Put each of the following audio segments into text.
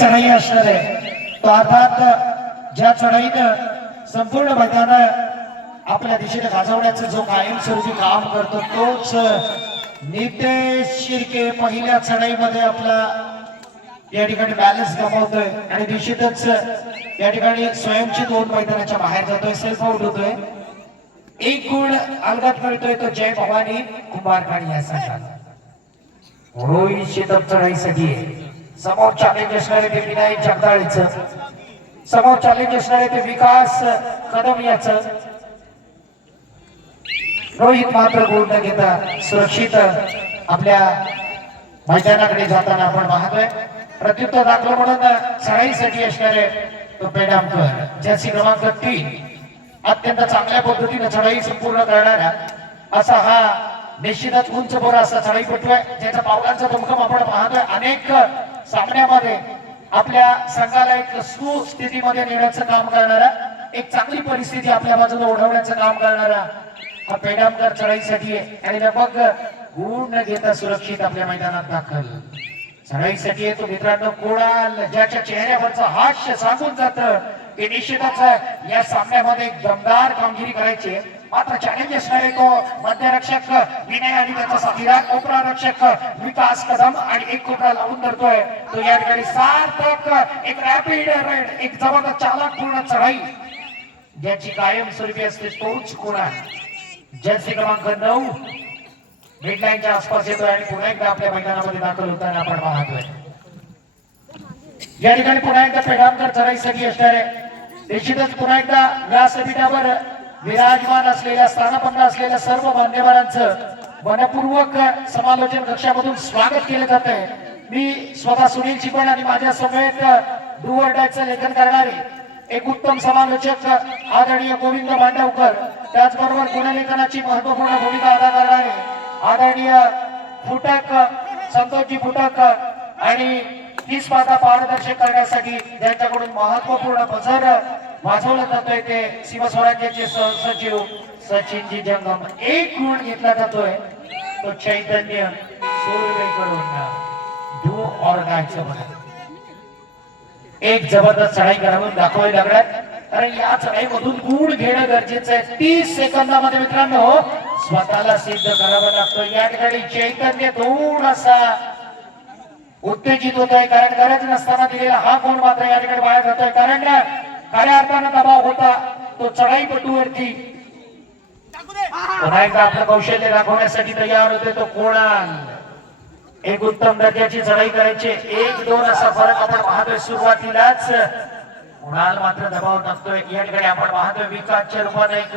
चढाई असणार आहे. तो अर्थात ज्या चढाईनं संपूर्ण मैदान आपल्या दिशेने गाजवण्याचं जो कायमस्वरूपी काम करतो तोच नितेश शिर्के पहिल्या चढाईमध्ये आपला या ठिकाणी बॅलन्स गमावतोय आणि निश्चितच या ठिकाणी स्वयंची दोन मैदानाच्या बाहेर जातोय सेल्फ आउट होतोय. एक गुण अंगात मिळतोय तो जय भवानी कुमार खाणी या संघात रोहित शेतप चढाईसाठी आहे. समोर चॅलेंज असणारे ते विनायक जगदाळेच. समोर चॅलेंज असणारे ते विकास कदम याच रोहित मात्र गोल न घेता सुरक्षित आपल्या मैदानाकडे जाताना आपण पाहतोय. प्रत्युत्तर दाखल म्हणून चढाईसाठी असणारे तो पेडामकर. ज्याची क्रमांक तीन. अत्यंत चांगल्या पद्धतीने चढाई संपूर्ण करणारा असा हा निश्चितच उंच बोरा असा चढाईपटू आहे. ज्याच्या पावलांचा धमकम आपण पाहतोय. अनेक सामन्यामध्ये आपल्या संघाला एक सुस्थितीमध्ये नेण्याचं काम करणारा एक चांगली परिस्थिती आपल्या बाजूला ओढवण्याचं काम करणारा हा पेडामकर चढाईसाठी आहे. आणि लगभग गुण न घेता सुरक्षित आपल्या मैदानात दाखल. चढाईसाठी येतो मित्रांनो कोणाल ज्याच्या चेहऱ्यावरचं हास्य सांगून जात की निश्चितच या सामन्यामध्ये एक दमदार कामगिरी करायची मात्र चॅलेंज असणारे तो मध्यरक्षक विनय आणि त्याचा साथीदार कोपरा रक्षक विकास कदम आणि एक कोपरा लावून धरतोय. तो या ठिकाणी सार्थक एक रॅपिड रेड एक जबरदस्त चालकपूर्ण चढाई. ज्याची कायम स्वरूपी असते तोच कोणा जर्सी क्रमांक नऊ. मिडलाईनच्या आसपास येतोय आणि पुन्हा एकदा आपल्या मैदानामध्ये दाखल होताना आपण पाहतोय. या ठिकाणी पुन्हा एकदा पेडामकर चढाईसाठी असणारे निश्चितच पुन्हा एकदा व्यासपीठावर विराजमान असलेल्या स्थानपन्न असलेल्या सर्व मान्यवरांचं मनपूर्वक समालोचन कक्षामधून स्वागत केलं जात आहे. मी स्वतः सुनील चिपण आणि माझ्या समेत डुवर्डाचं लेखन करणारे एक उत्तम समालोचक आदरणीय गोविंद मांडवकर त्याचबरोबर गुणलेखनाची महत्त्वपूर्ण भूमिका अदा करणारे आदरणीय फुटक संतोषजी फुटक आणि ही स्पर्धा पारदर्शक करण्यासाठी त्यांच्याकडून महत्त्वपूर्ण बजर वाजवला जातोय ते शिवस्वराज्याचे सहसचिव सचिनजी जंगम. एक गुण घेतला जातोय. तो चैतन्य डू और एक जबरदस्त चढाई करावून दाखवावी लागणार. कारण या चढाईमधून गुण घेणं गरजेचं आहे. तीस सेकंदामध्ये मित्रांनो स्वतःला सिद्ध करावा लागतो. या ठिकाणी चैतन्य थोडासा उत्तेजित होतोय कारण गरज नसताना दिलेला हा कोण मात्र या ठिकाणी बाहेर जातोय. कारण खऱ्या अर्थानं दबाव होता तो चढाईपटूवरती पुन्हा एकदा आपलं कौशल्य दाखवण्यासाठी तयार होते तो कोणाल. एक उत्तम दर्जाची चढाई करायची. एक दोन असा फरक आपण पाहतोय सुरुवातीलाच. कुणाल मात्र दबाव टाकतोय. या ठिकाणी आपण पाहतोय विकासच्या रूपाने एक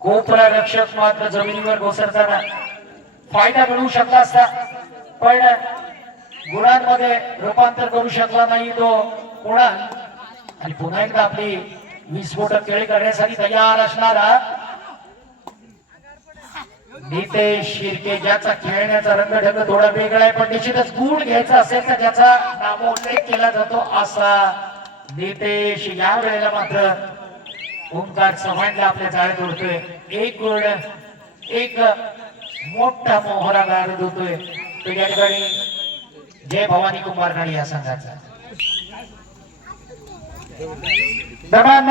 कोपरा रक्षक मात्र जमिनीवर घोसरताना फायदा मिळू शकला असता पण गुणांमध्ये रूपांतर करू शकला नाही तो कुणाल आणि पुन्हा एकदा आपली विस्फोटक खेळी करण्यासाठी तयार असणारा नितेश शिर्के ज्याचा खेळण्याचा रंगढंग थोडा वेगळा आहे पण निश्चितच गुण घ्यायचा असेल तर ज्याचा नामोल्लेख केला जातो असा नितेश. या वेळेला मात्र ओमकार चव्हाणला आपल्या जाळ्यात उडतोय एक गोड एक मोठा मोहरा गारद होतोय तो या ठिकाणी जय भवानी कुंभारखाडी या संघाचा. दरम्यान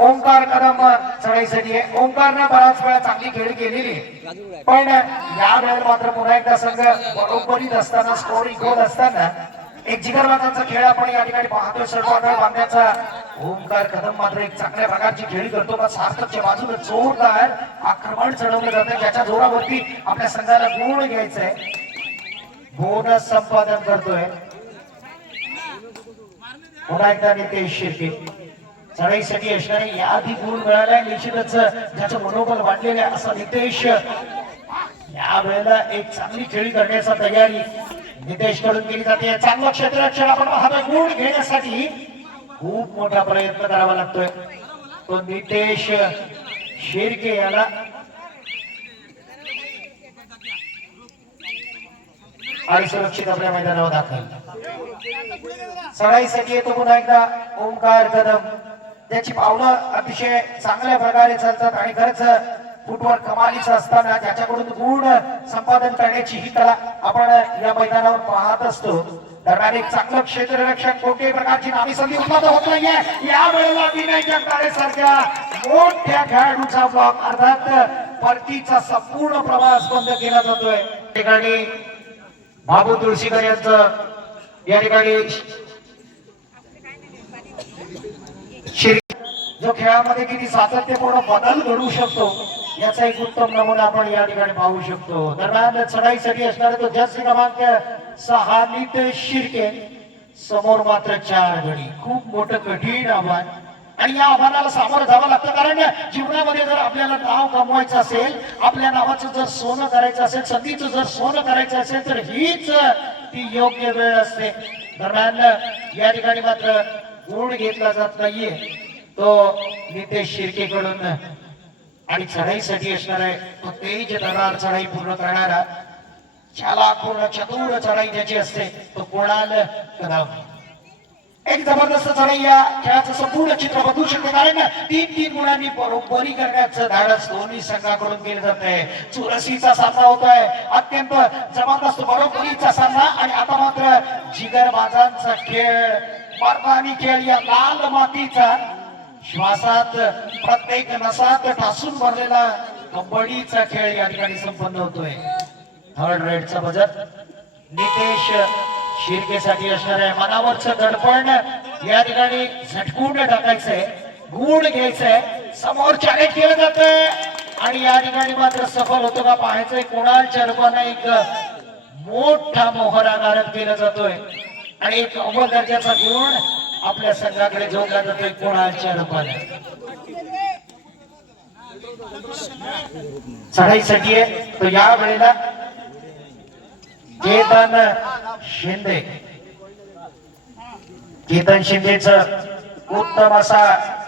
ओंकार कदम चढाईसाठी आहे. ओंकारनं बराच वेळा चांगली खेळ केलेली पण या वेळेला मात्र पुन्हा एकदा संघ बरोबरीत असताना स्कोर इक्वल असताना एक जिगरबाजांचा खेळ आपण या ठिकाणी पाहतोय. सर्वांना बांधण्याचा ओमकार कदम मात्र एक चांगल्या प्रकारची खेळी करतो. का सार्थकच्या बाजूने जोरदार आक्रमण चढवलं जातं ज्याच्या जोरावरती आपल्या संघाला गुण घ्यायचंय. बोनस संपादन करतोय. पुन्हा एकदा नितेश शिर्के चढाईसाठी असणारे याआधी गुण मिळालाय निश्चितच ज्याचं मनोबल वाढलेलं आहे असा नितेश या वेळेला एक चांगली खेळी करण्याचा तयारी नितेशकडून केली जाते. चांगलं क्षेत्ररक्षण आपण पाहतोय गुण घेण्यासाठी खूप मोठा प्रयत्न करावा लागतोय. तो नितेश शिर्के याला असुरक्षित आपल्या मैदानावर दाखल. चढाईसाठी येतो पुन्हा एकदा. ओंकार कदम. त्याची पावलं अतिशय चांगल्या प्रकारे चालतात आणि खरंच फुटवर कमालीचं असताना त्याच्याकडून गुण संपादन करण्याची ही कला आपण या मैदानावर पाहत असतो. दरम्यान एक चांगलं क्षेत्ररक्षण कोणत्याही प्रकारची नामी संधी उपलब्ध होत नाहीये. या वेळेला विनय जगदाळे सारख्या मोठ्या खेळाडूचा ब्लॉक अर्थात परतीचा संपूर्ण प्रवास बंद केला जातोय. ठिकाणी बाबू तुळशीकर यांचं या ठिकाणी जो खेळामध्ये किती सातत्यपूर्ण बदल घडू शकतो याचा एक उत्तम नमुना आपण या ठिकाणी पाहू शकतो. दरम्यान चढाईसाठी असणारे तो जास्त क्रमांक सहा नीत शिर्के. समोर मात्र चार गडी. खूप मोठं कठीण आव्हान. आणि या आव्हानाला सामोरं जावं लागतं कारण जीवनामध्ये जर आपल्याला नाव कमवायचं असेल आपल्या नावाचं जर सोनं करायचं असेल संधीचं जर सोनं करायचं असेल तर हीच ती योग्य वेळ असते. दरम्यान या ठिकाणी मात्र गुण घेतला जात नाहीये. तो नितेश शिर्केकडून आणि चढाईसाठी असणार आहे. तो तेज दरार चढाई पूर्ण करणारा ज्याला पूर्ण चतुर चढाई ज्याची असते तो कोणाल कदम एक जबरदस्त चढाई या खेळाचं संपूर्ण चित्र बदलू शकते कारण तीन तीन गुणांनी बरोबरी करण्याचं धाडस दोन्ही संघाकडून केलं जात आहे चुरसीचा सामना होतोय. अत्यंत जबरदस्त बरोबरीचा सामना आणि आता मात्र जिगरबाजांचा खेळ मर्दानी खेळ या लाल मातीचा श्वासात प्रत्येक नसात ठासून भरलेला कबड्डीचा खेळ या ठिकाणी संपन्न होतोय. थर्ड रेडचा बजत नितेश शिर्केसाठी असणार आहे मनावरचं दडपण या ठिकाणी झटकून टाकायचंय. गुण घ्यायचंय. समोर चॅलेंज केलं जातंय. आणि या ठिकाणी मात्र सफल होतो का पाहायचंय. कोणाच्या रूपाने एक मोठा मोहरा नारद केला जातोय. आणि एक अव्वल दर्जाचा गुण आपल्या संघाकडे जोडला जातोय कोणाच्या रूपाने चढाईसाठी आहे. तो या वेळेला केतन शिंदे. केतन शिंदेच उत्तम असा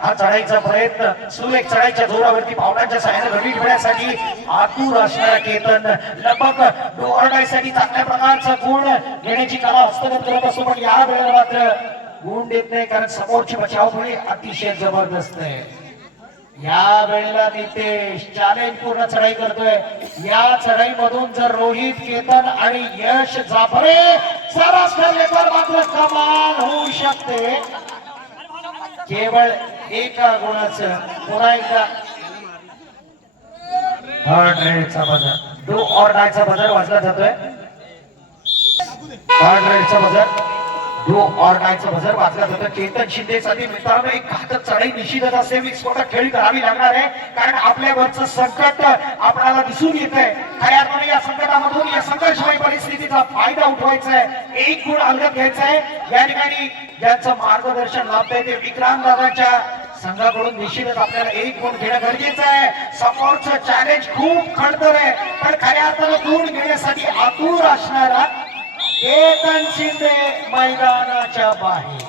हा चढाईचा प्रयत्न सुरेख चढाईच्या जोरावरती पावलांच्या सहाय्याने घडी ठेवण्यासाठी आतुर असणारा केतन लपक डोरडाईसाठी चांगल्या प्रकारचा गुण घेण्याची कला हस्तगत करत असतो. पण या वेळेला मात्र गुण देत नाही कारण समोरची बचावफळी अतिशय जबरदस्त आहे. या वेळेला नितेश चॅलेंज पूर्ण चढाई करतोय. या चढाई मधून जर रोहित केतन आणि यश जाफरे सरस ठरले तर मात्र कमाल होऊ शकते. केवळ एका गुणाचं पुन्हा एकदा. थर्ड रेडचा बजर डू ऑर डायचा बजर वाजला जातोय. थर्ड रेडचा बजर जो ऑर्गायचं डायचा वाचलं जातं चेतन शिंदेसाठी मित्रांनो एक घातक चढाई निश्चितच असते स्वतः खेळी करावी लागणार आहे. कारण आपल्यावरचं संकट आपल्याला दिसून येत आहे खऱ्या अर्थाने या संकटामधून या संघर्षमय परिस्थितीचा फायदा उठवायचा आहे? एक गुण अलगत घ्यायचा आहे. या ठिकाणी ज्यांचं मार्गदर्शन लाभतंय ते विक्रांत दादाच्या संघाकडून निश्चितच आपल्याला एक गुण घेणं गरजेचं आहे. समोरचं चॅलेंज खूप खडतर आहे. पण खऱ्या अर्थानं गुण घेण्यासाठी आतुर असणारा केतन शिंदे मैदानाच्या बाहेर.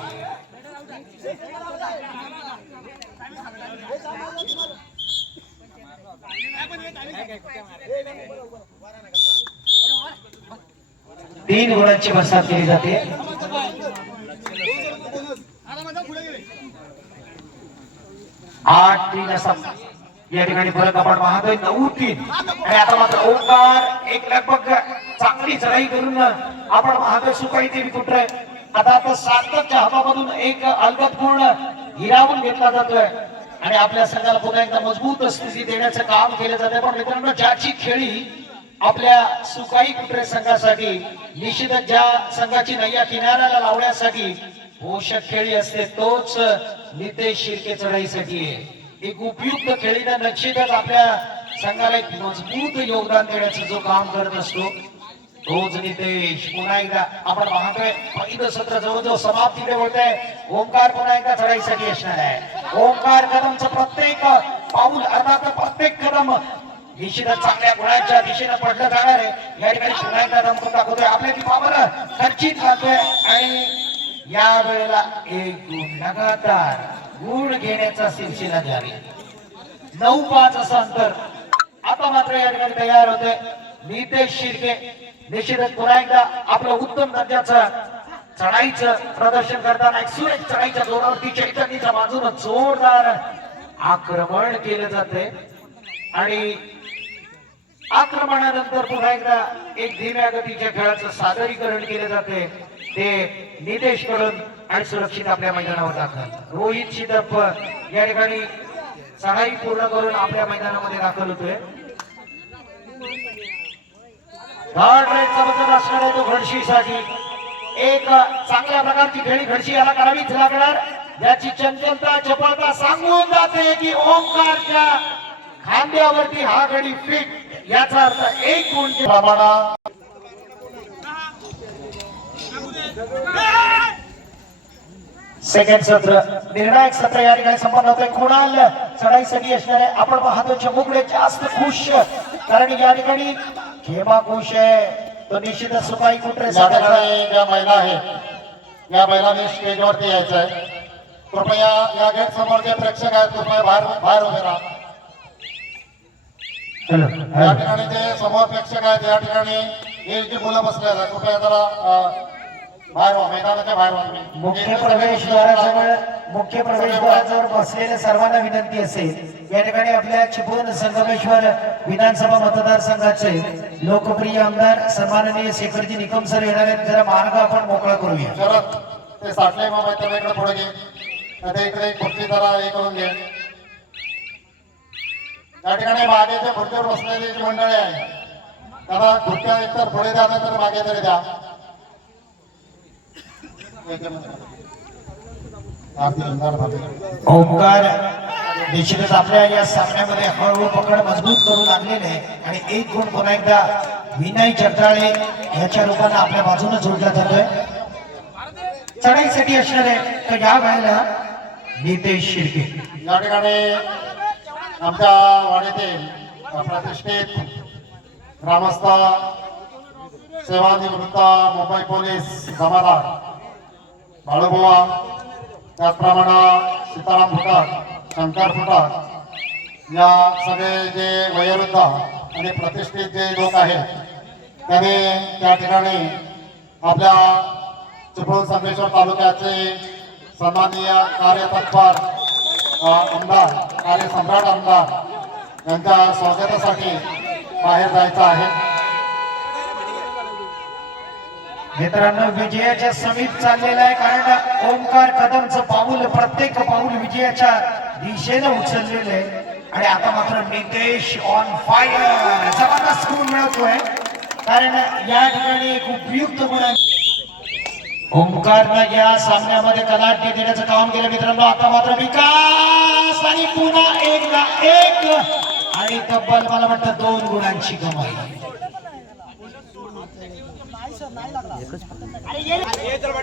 तीन गुणांची बसात केली जाते. आठ तीन असा. या ठिकाणी फरक आपण पाहतोय नऊ तीन. आणि आता मात्र ओंकार एक लगभग चांगली चढाई करून आपण पाहतोय सुकाई देवी कुठे आता आता सातच्या हवामधून एक अलगत पूर्ण हिरावून घेतला जातोय. आणि आपल्या संघाला पुन्हा एकदा मजबूत स्थिती देण्याचं काम केलं जात पण मित्रांनो ज्याची खेळी आपल्या सुकाई कुत्रे संघासाठी? निश्चितच ज्या संघाची नैया किनाऱ्याला लावण्यासाठी पोषक खेळी असते तोच नितेश शिर्के चढाईसाठी आहे. एक उपयुक्त खेळीनं निश्चितच आपल्या संघाला एक मजबूत योगदान देण्याचं जो काम करत असतो. तोच नितेश पुन्हा एकदा आपण पाहतोय पहिलं सत्र जवळजवळ समाप्तीकडे बोलतोय ओंकार पुन्हा एकदा चढाईसाठी असणार आहे. ओंकार कदमचं प्रत्येक पाऊल अर्थात प्रत्येक कदम निश्चितच चांगल्या गुणांच्या दिशेनं पडलं जाणार आहे. या ठिकाणी पुन्हा एकदा दमकून दाखवतोय आपल्या दीपावर खर्चित राहतोय. आणि या वेळेला एक गुण लगातार गुण घेण्याचा सिलसिला जारी. नऊ पाच असं अंतर. आता मात्र या ठिकाणी तयार होते नितेश शिर्के निश्चितच पुन्हा एकदा आपलं उत्तम दर्जाचं चढाईचं प्रदर्शन करताना एक सुरेख चढाईच्या जोरावरती चैतन्यच्या बाजूनं जोरदार आक्रमण केलं जाते आणि आक्रमणानंतर पुन्हा एकदा एक धीम्या गतीच्या खेळाचं सादरीकरण केले जाते ते निदेशकडून आणि सुरक्षित आपल्या मैदानावर दाखल. रोहित शिदप्प या ठिकाणी चढाई पूर्ण करून आपल्या मैदानामध्ये दाखल होतोय. थर्ड रेटचा बदल असणार आहे तो घडशीसाठी एक चांगल्या प्रकारची खेळी घडशी याला करावीच लागणार. याची चंचलता चपळता सांगून जाते की ओंकारच्या खांद्यावरती हा घडी फिट याचा अर्थ एक गुण प्रमाणा. सेकंड सत्र निर्णायक सत्र या ठिकाणी संपन्न होतोय. कुणाल चढाईसाठी असणारे आपण पाहतो चमुकडे जास्त खुश. कारण या ठिकाणी खेमा खुश आहे तो निश्चितच सुपाई या ठिकाणी ज्या महिला आहेत या महिलांनी स्टेजवरती यायचं आहे. कृपया या गेट समोर जे प्रेक्षक आहेत कृपया बाहेर बाहेर उभे राहा. या ठिकाणी जे समोर प्रेक्षक आहेत या ठिकाणी हे जी मुलं बसले आहेत. कृपया जरा बाहेर व्हा मैदानाच्या बाहेर व्हा तुम्ही. मुख्य प्रवेशद्वाराजवळ मुख्य प्रवेशद्वाराजवळ बसलेल्या सर्वांना विनंती असेल. या ठिकाणी आपल्या चिपळूण संगमेश्वर विधानसभा मतदारसंघाचे लोकप्रिय आमदार सन्माननीय शेखरजी निकम सर येणार आहेत. जरा मार्ग आपण मोकळा करूया. शरद ते साठले मामा त्याला इकडे पुढे घे. आता इकडे एक खुर्ची जरा हे करून घे. या ठिकाणी मागे जे खुर्चीवर बसलेली जी मंडळी आहे त्याला खुर्च्या एकतर पुढे द्या नाही तर मागे तरी द्या. ओंकार निश्चितच आपल्या या सामन्यामध्ये हळूहळू पकड मजबूत करू लागलेले आणि एक गुण पुन्हा एकदा विनय चटाळे याच्या रूपाने आपल्या बाजूने जोडला जातोय. चढाईसाठी असणारे तर या वेळेला नितेश शिर्के. या ठिकाणी आमच्या वाड्यातील प्रतिष्ठित ग्रामस्थ सेवानिवृत्त मुंबई पोलीस जमादार बाळूबुवा त्याचप्रमाणे सीताराम फुटाक शंकर फुटाक या सगळे जे वयोवृद्ध आणि प्रतिष्ठित जे लोक आहेत त्यांनी त्या ठिकाणी आपल्या चिपळूण संगमेश्वर तालुक्याचे सन्माननीय कार्यतत्पर आमदार कार्यसम्राट आमदार यांच्या स्वागतासाठी बाहेर जायचं आहे. मित्रांनो विजयाच्या समीप चाललेला आहे कारण ओंकार कदमचं पाऊल प्रत्येक पाऊल विजयाच्या दिशेनं उचललेलं आहे. आणि आता मात्र नितेश ऑन फायर जबरदस्त गुण मिळतोय. कारण या ठिकाणी एक उपयुक्त गुण आहे. ओंकारनं या सामन्यामध्ये कलाटणी देण्याचं काम केलं मित्रांनो. आता मात्र विकास आणि पुन्हा एकदा एक. आणि तब्बल मला वाटतं दोन गुणांची कमाई.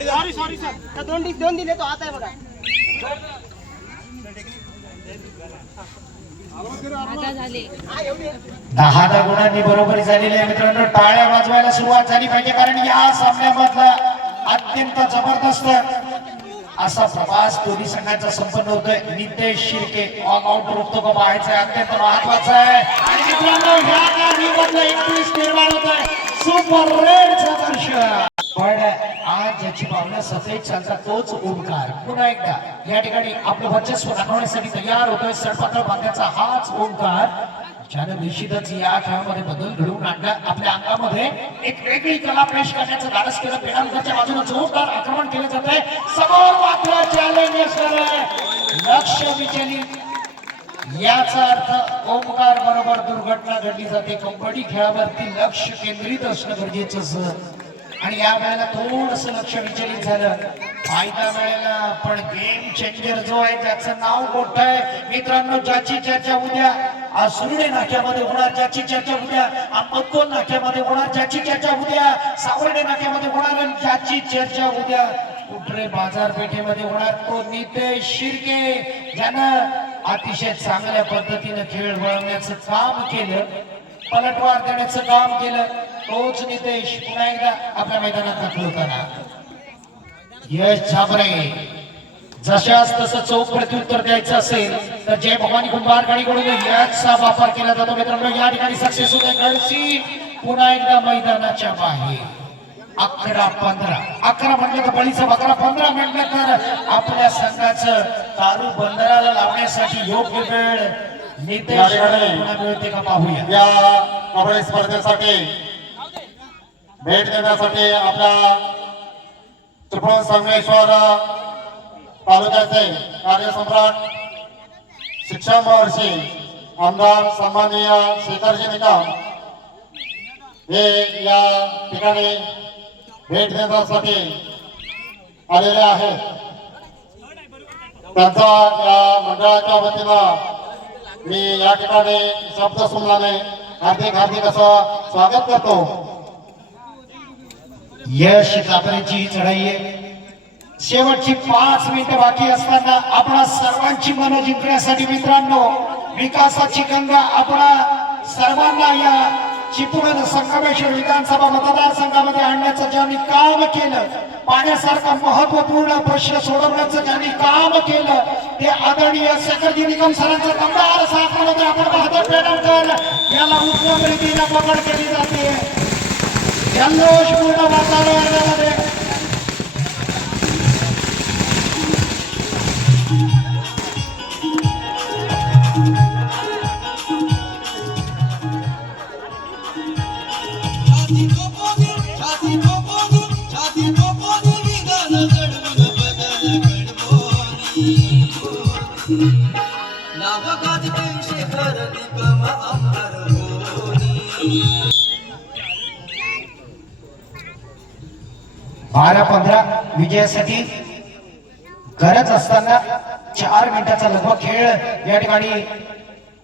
सॉरी सॉरी सर दोन दिस दोन दिले तो आता आहे बघा दहा गुणांनी बरोबरी झालेली आहे मित्रांनो. टाळ्या वाजवायला सुरुवात झाली पाहिजे कारण या सामन्यामधला अत्यंत जबरदस्त असा प्रवास दोन्ही संघाचा संपन्न होतोय. नितेश शिर्के ऑल आउट रोखतो का पाहायचं अत्यंत महत्वाचं आहे. आणि मित्रांनो ह्या एकवीस निर्माण होत आहे सुपर दर्शन. पण आज ज्याची भावना तोच ओंकार. पुन्हा एकदा या ठिकाणी आपलं वर्चस्व दाखवण्यासाठी तयार होतोय सडपातळ बांधण्याचा हाच ओंकार. ज्यानं निश्चितच या खेळामध्ये बदल घडवून आणला. आपल्या अंगामध्ये एक वेगळी कला पेश करण्याचं धाडस केलं जोरदार आक्रमण केलं जात आहे समोर मात्र चॅलेंज लक्ष विचलित याचा अर्थ ओंकार बरोबर दुर्घटना घडली जाते. कबड्डी खेळावरती लक्ष केंद्रित असणं गरजेचं असत आणि या वेळेला थोडस लक्ष विचलित झालं. फायदा मिळाला पण गेम चेंजर जो आहे त्याचं नाव मोठं आहे. मित्रांनो ज्याची चर्चा उद्या असुर्डे नाक्यामध्ये होणार ज्याची चर्चा उद्या अहमदकोल नाक्यामध्ये होणार ज्याची चर्चा उद्या सावर्डे नाक्यामध्ये होणार आणि ज्याची चर्चा उद्या कुठरे बाजारपेठेमध्ये होणार तो नितेश शिर्के. ज्यानं अतिशय चांगल्या पद्धतीनं खेळ वळवण्याचं काम केलं. पलटवार देण्याचं काम केलं. तोच नितेश पुन्हा एकदा आपल्या मैदानात दाखल होताना. यश झाबरे जशास तसं चौक प्रत्युत्तर द्यायचं असेल तर जय भवानी कुंभार गाडीकडून याचा वापर केला जातो मित्रांनो. या ठिकाणी सक्सेस होते पुन्हा एकदा मैदानाच्या बाहेर. अकरा पंधरा. अकरा म्हटलं तर बळीचा बकरा पंधरा म्हटलं तर आपल्या संघाचं तारू बंदराला लावण्यासाठी योग्य वेळ मिळते का पाहूया. या कबड्डी स्पर्धेसाठी भेट देण्यासाठी आपल्या चिपळूण संगमेश्वर तालुक्याचे कार्यसम्राट शिक्षण महर्षी आमदार सन्माननीय शेखरजी निकम हे या ठिकाणी भेट देण्यासाठी आलेले आहेत. त्यांचा या मंडळाच्या वतीनं मी या ठिकाणी शब्द सुमनाने हार्दिक हार्दिक असं स्वागत करतो. यश जात्रेची चढाई आहे. शेवटची पाच मिनिटं बाकी असताना आपणा सर्वांची मन जिंकण्यासाठी मित्रांनो विकासाची गंगा आपणा सर्वांना या चिपळूण संगमेश्वर विधानसभा मतदारसंघामध्ये आणण्याचं ज्यांनी काम केलं पाण्यासारखा महत्त्वपूर्ण प्रश्न सोडवण्याचं ज्यांनी काम केलं ते आदरणीय शेखरजी निकम सरांचं दमदार साथ आपण पाहतो पेडणकर याला उत्तम पकड केली जाते. जल्लोषपूर्ण वातावरणामध्ये पंधरा विजयासाठी गरज असताना चार मिनिटाचा लगभग खेळ या ठिकाणी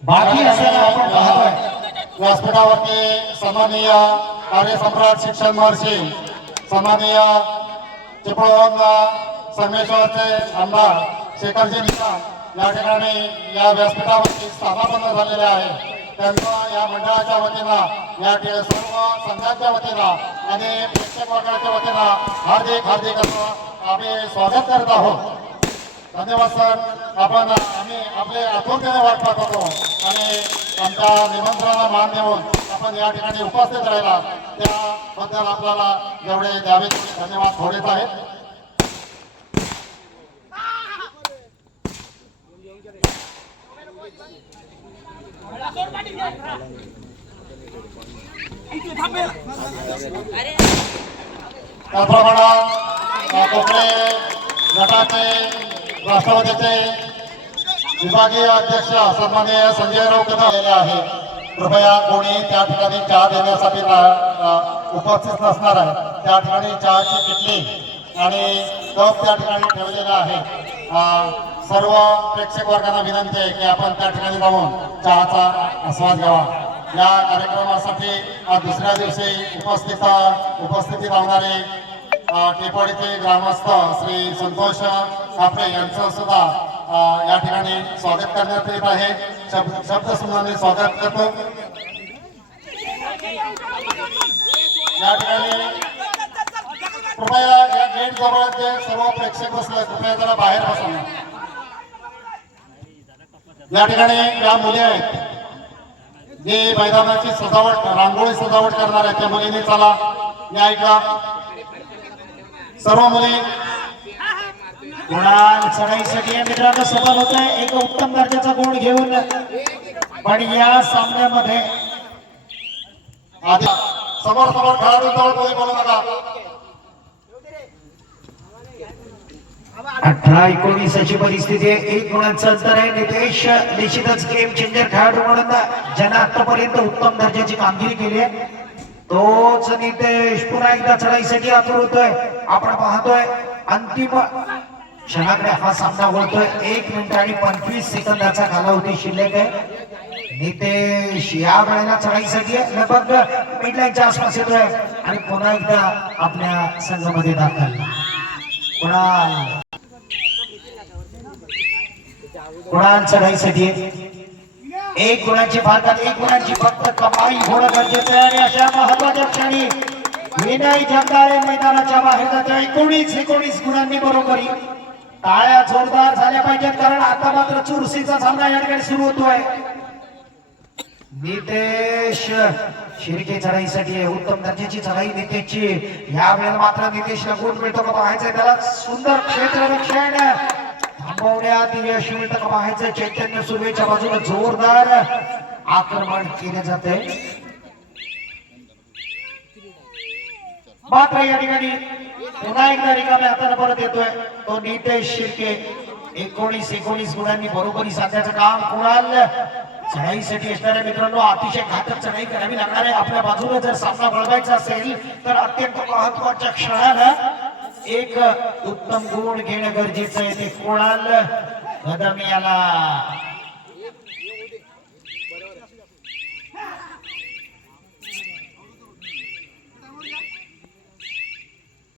बाकी असताना आपण पाहतोय. व्यासपीठावरती सन्माननीय कार्यसम्राट शिक्षण महर्षी सन्माननीय चिपळूण संगमेश्वरचे आमदार शेखरजी निकम या ठिकाणी या व्यासपीठावरती स्थानापन्न झालेले आहे. त्यांचा या मंडळाच्या वतीनं या ठिकाणी सर्व संघाच्या वतीनं आणि प्रेक्षक वर्गाच्या वतीनं हार्दिक हार्दिक असं आम्ही स्वागत करत आहोत. धन्यवाद सर. आपण आम्ही आपले आतुरतेने वाट पाहत होतो आणि आमच्या निमंत्रणाला मान देऊन आपण या ठिकाणी उपस्थित राहिला. त्याबद्दल आपल्याला जेवढे द्यावे धन्यवाद. थोडेच आहेत. त्याप्रमाणे कोकणे गटाचे राष्ट्रवादीचे विभागीय अध्यक्ष सन्माननीय संजय राऊत आलेले आहे कृपया कोणी त्या ठिकाणी चहा देण्यासाठी उपस्थित नसणार आहे. त्या ठिकाणी चहाची किटली आणि कप त्या ठिकाणी ठेवलेला आहे. सर्व प्रेक्षक वर्गांना विनंती आहे की आपण त्या ठिकाणी जाऊन चहाचा आस्वाद घ्यावा. या कार्यक्रमासाठी आज दुसऱ्या दिवशी उपस्थित उपस्थिती लावणारे अ, टेपवाडीचे ग्रामस्थ श्री संतोष कापरे यांचं सुद्धा या ठिकाणी स्वागत करण्यात येत आहे. शब्द शब्द स्वागत करतो. या ठिकाणी कृपया या गेट जवळ जे सर्व प्रेक्षक बसले कृपया जरा बाहेर बसवणार या ठिकाणी या मुली आहेत. जे मैदानाची सजावट रांगोळी सजावट करणार आहेत त्या मुलीने चला. या ऐका सर्व मुली. गुणाल चढाईसाठी या मित्रांनो सफल होत आहे एक उत्तम दर्जाचा गुण घेऊन. पण या सामन्यामध्ये आधी समोर समोर खेळाडू जवळ बोलू नका. अठरा एकोणीसाची परिस्थिती आहे. एक गुणांचं अंतर आहे. नितेश निश्चितच गेम चेंजर खेळाडू म्हणून ज्यांना आतापर्यंत उत्तम दर्जाची कामगिरी केली आहे. तोच नितेश पुन्हा एकदा चढाईसाठी आतुर होतोय. आपण पाहतोय अंतिम क्षणाकडे हा सामना वळतोय. एक मिनिट आणि पंचवीस सेकंदाचा कालावधी शिल्लक आहे. नितेश या वेळेला चढाईसाठी लगभग मिडलाईनच्या आसपास येतोय. आणि पुन्हा एकदा आपल्या संघामध्ये दाखल. कुणाल? गुणां चढाईसाठी एक गुणांची भारतात एक गुणांची फक्त कमाई होणं गरजेचं आहे आणि अशा महत्त्वाच्या क्षणी विनय जगदाळे मैदानाच्या बाहेर जाते. एकोणीस एकोणीस गुणांनी बरोबरी. टाळ्या जोरदार झाल्या पाहिजेत कारण आता मात्र चुरशीचा सामना या ठिकाणी सुरू होतोय. नितेश शिर्के चढाईसाठी उत्तम दर्जाची चढाई नितेशची. या वेळेला मात्र नितेशला गुण मिळतो का पाहायचंय त्याला. सुंदर क्षेत्ररक्षण. थांबवण्यात यश मिळतं का पाहायचं चैतन्य सुर्वेच्या बाजूला जोरदार आक्रमण केले जाते. मात्र या ठिकाणी पुन्हा एकदा रिकाम्या हाताने परत येतोय. तो नितेश शिर्के एकोणीस एकोणीस गुणांनी बरोबरी साधण्याचं काम कुणाल चढाईसाठी असणाऱ्या मित्रांनो अतिशय घातक चढाई करावी लागणार आहे. आपल्या बाजूने जर सामना बळवायचा असेल तर अत्यंत महत्त्वाच्या क्षणाला एक उत्तम गुण घेणं गरजेचं आहे ते कोणाल? कदम याला.